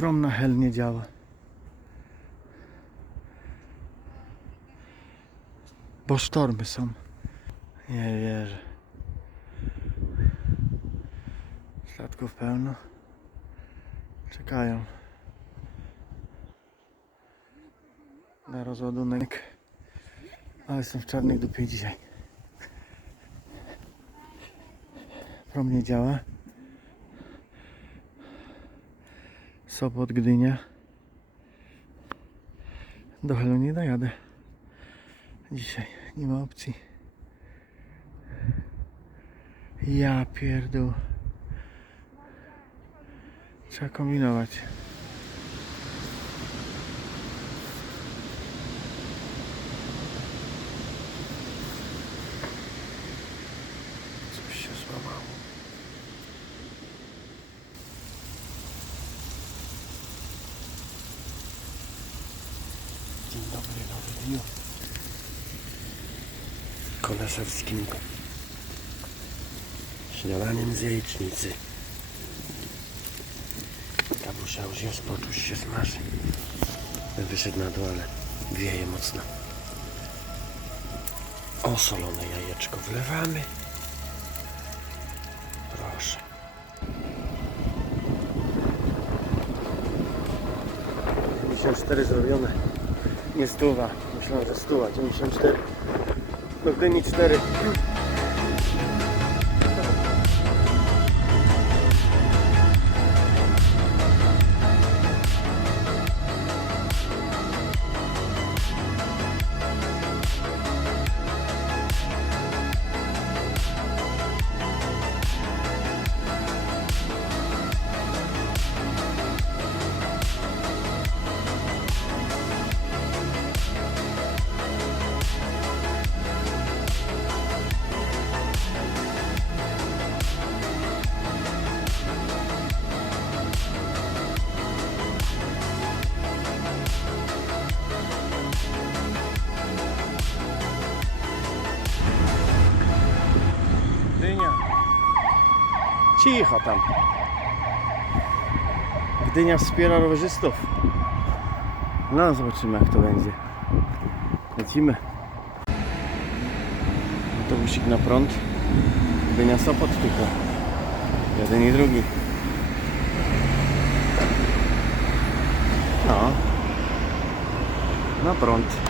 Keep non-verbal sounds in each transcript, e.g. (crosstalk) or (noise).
Prom na hel nie działa. Bo sztormy są. Nie wierzę. Statków pełno. Czekają. Na rozładunek. Ale są w czarnej dupie dzisiaj. Prom nie działa. Sopot, Gdynia. Do Helu nie dojadę. Dzisiaj nie ma opcji. Ja pierdół. Trzeba kombinować. Coś się złamało. Dzień dobry, nowy dniu. Koleserskim śniadaniem z jajecznicy. Kabusia już jest, poczuć się smaży. Wyszedł na dół, ale wieje mocno. Osolone jajeczko wlewamy. Proszę. cztery zrobione. Nie stuwa. Myślałem, że stuwa. 94. Do Gdyni 4. Cicho tam. Gdynia wspiera rowerzystów. No, zobaczymy jak to będzie. Lecimy. Autobusik na prąd. Gdynia Sopot tylko. Jeden i drugi. No. Na prąd.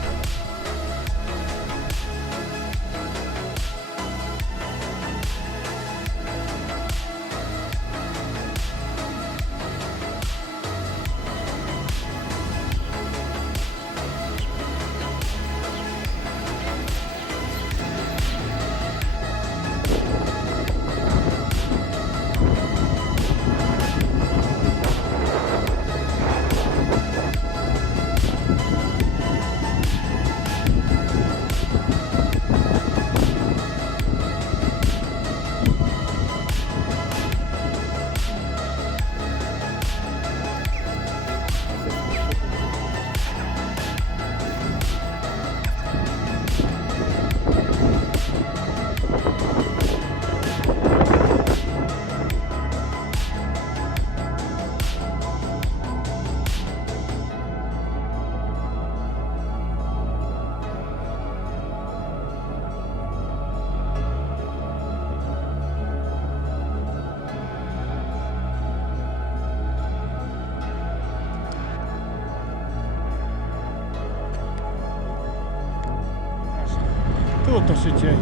To się dzieje.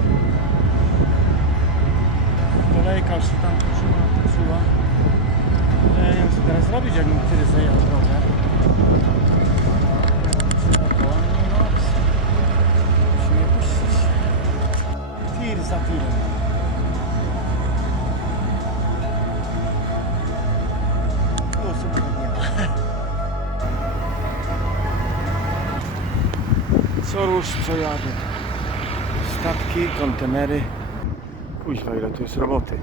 kolejka już się tam toczyła, toczyła. Ja nie wiem co teraz zrobić, jak mi tyle zajęło drogę. Musimy puścić. Tir za tirem. Co rusz, co jadę. Statki, kontenery. Kuźwa, ile tu jest roboty.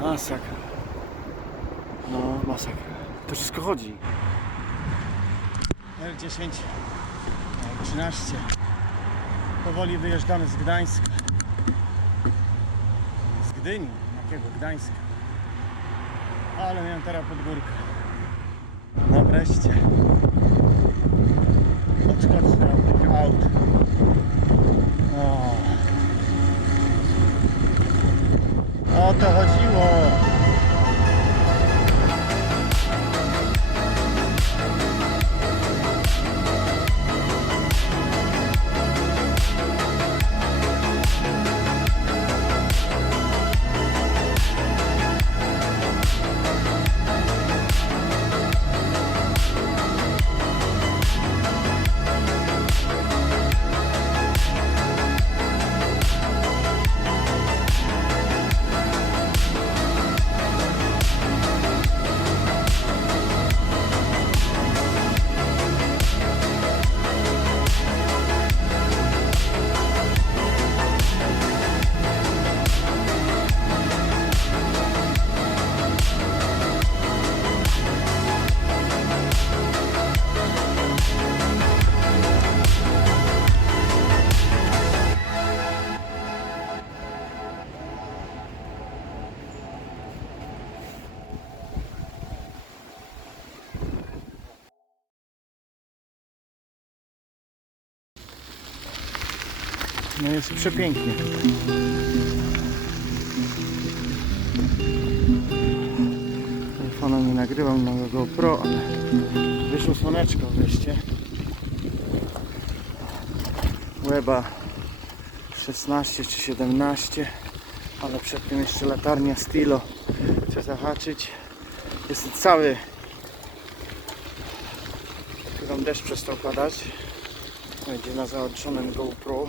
Masakra. No, masakra. To wszystko chodzi. R10, R13. Powoli wyjeżdżamy z Gdańska. Z Gdyni, jakiego Gdańska. Ale miałem teraz pod górkę. No wreszcie. O. O to chodziło. No jest przepięknie. Telefonem nie nagrywam na GoPro, ale wyszło słoneczko wreszcie. Łeba 16 czy 17, ale przed tym jeszcze latarnia Stilo. Chcę zahaczyć. Jest cały. Chyba deszcz przestał padać. Będzie na załączonym GoPro.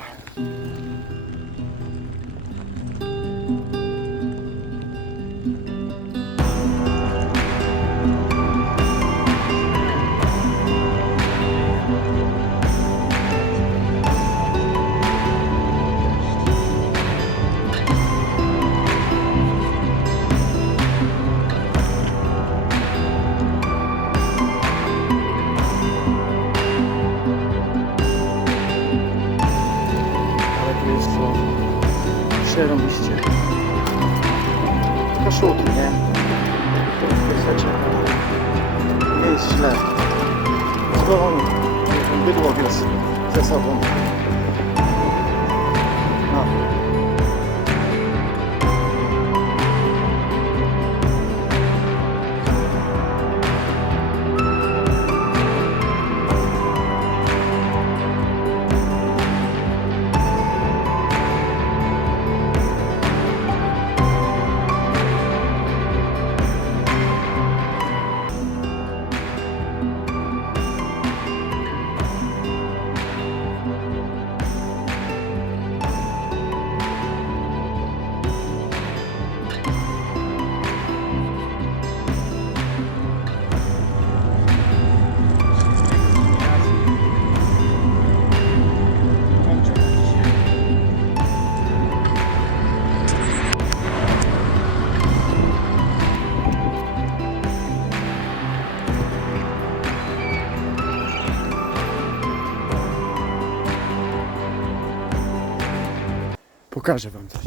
Przerąbiście. Kaszutki, nie? To jest pieseczek. Nie jest źle. Zgolony. Bydło wiózł ze sobą. No. Pokażę wam coś.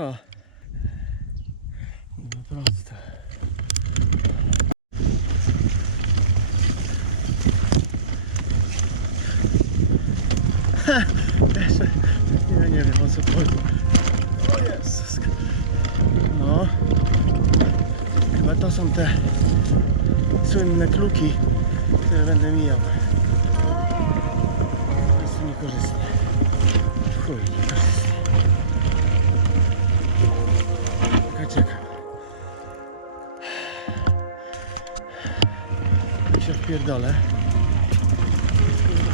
Co? No. Ha, jeszcze, (laughs) ja nie wiem o co chodzi. O Jezus. No. Chyba to są te słynne kluki, które będę mijał. I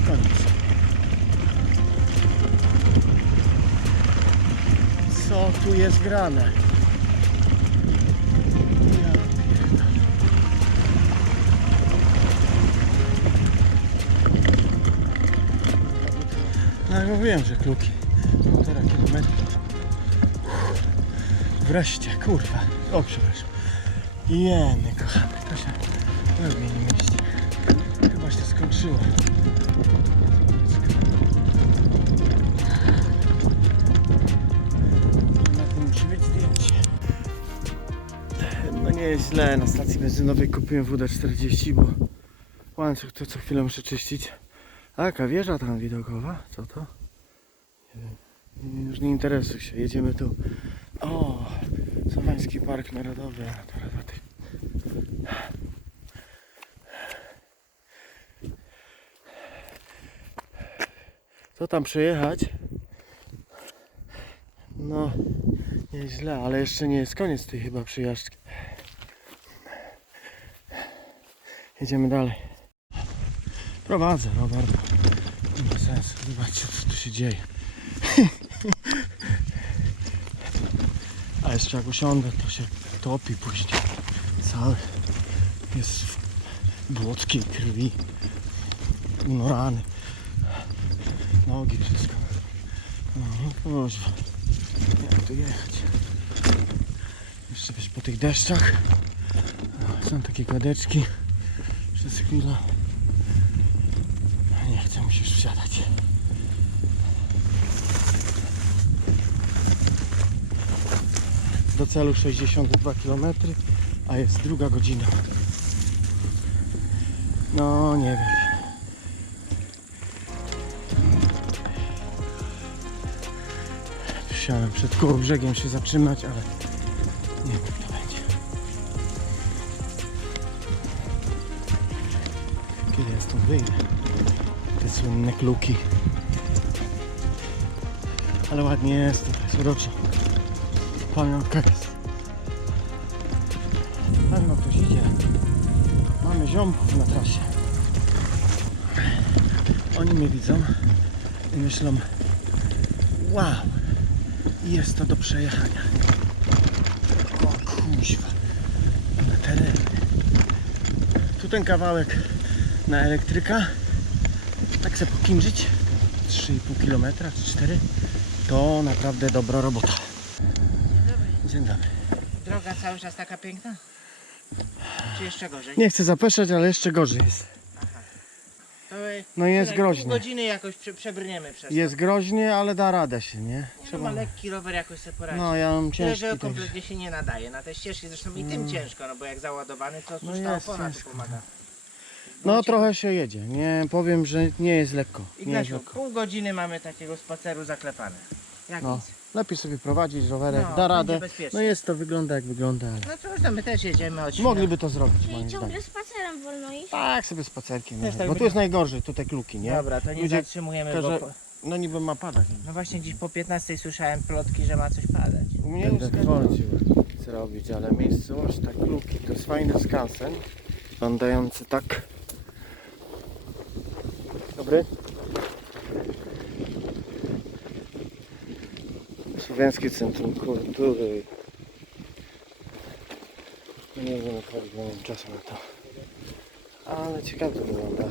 koniec. Co tu jest grane? Ja pierdolę. No jak mówiłem, że kluki. Półtora kilometra. Wreszcie, kurwa. O, przepraszam. Jeny, kochany. To się we mnie nie mieści. Chyba się zdjęcie. No nie jest źle. Na stacji benzynowej kupiłem WD-40, bo łańcuch to co chwilę muszę czyścić. A jaka wieża tam widokowa? Co to? Nie wiem. Już nie interesuj się. Jedziemy tu. O! Sowański Park Narodowy. A, Teraz na tych. Co tam przejechać? No, nieźle, ale jeszcze nie jest koniec tej chyba przyjażdżki. Jedziemy dalej. Prowadzę rower. bo Nie ma sensu. Zobaczcie co tu się dzieje. A jeszcze jak usiądę to się topi później. Cały jest w błockiej krwi. No rany. Nogi, wszystko. No, kuźwa. Jak tu jechać? Jeszcze wiesz, po tych deszczach no, są takie kładeczki. Przez chwilę. Nie chcę, musisz wsiadać. Do celu 62 km, a jest druga godzina. No, nie wiem. Chciałem przed koło brzegiem się zatrzymać, ale nie wiem, to będzie. Kiedy ja stąd wyjdę? Te słynne kluki. Ale ładnie jest, tutaj jest uroczo. Pamiątka jest. Pewno ktoś idzie. Mamy ziomków na trasie. Oni mnie widzą i myślą wow, jest to do przejechania. O kuźwa, na terenie. Tu ten kawałek na elektryka, tak se pokinżyć, 3,5 km czy 4, to naprawdę dobra robota. Dzień dobry. Droga cały czas taka piękna? Czy jeszcze gorzej? Nie chcę zapeszać, ale jeszcze gorzej jest. No jest tyle, pół groźnie. godziny jakoś prze, przebrniemy przez Jest groźnie, ale da radę się, nie? to. Trzeba. Ma lekki rower jakoś sobie poradzi. No ja mam Tyle, ciężki że kompletnie się nie nadaje na te ścieżki, zresztą i tym ciężko, no bo jak załadowany, to cóż No ta jest opona tu ciężko. pomaga. No trochę się jedzie. Nie powiem, że nie jest lekko. Nie jest Ignasiu, lekko. pół godziny mamy takiego spaceru zaklepane. Jak No. nic. Lepiej sobie prowadzić rowerek, No, da będzie radę. bezpiecznie. No jest to wygląda jak wygląda, ale No cóż, no my też jedziemy od mogliby to zrobić Czyli moim ciągle zdaniem. spacerem wolno iść? Tak sobie spacerkiem. Też tak Bo tu będzie. jest najgorzej, tu te kluki, nie? Dobra, to nie Ludzie zatrzymujemy, każe- bo po, No niby ma padać. no właśnie dziś po 15 słyszałem plotki, że ma coś padać. U mnie Będę wchodził zrobić, ale miejscowość, tak kluki, to jest fajny skansen. Wyglądający tak. Dobry. Słowiańskie Centrum Kultury. Nie nie mam czasu na to. Ale ciekawie to wygląda.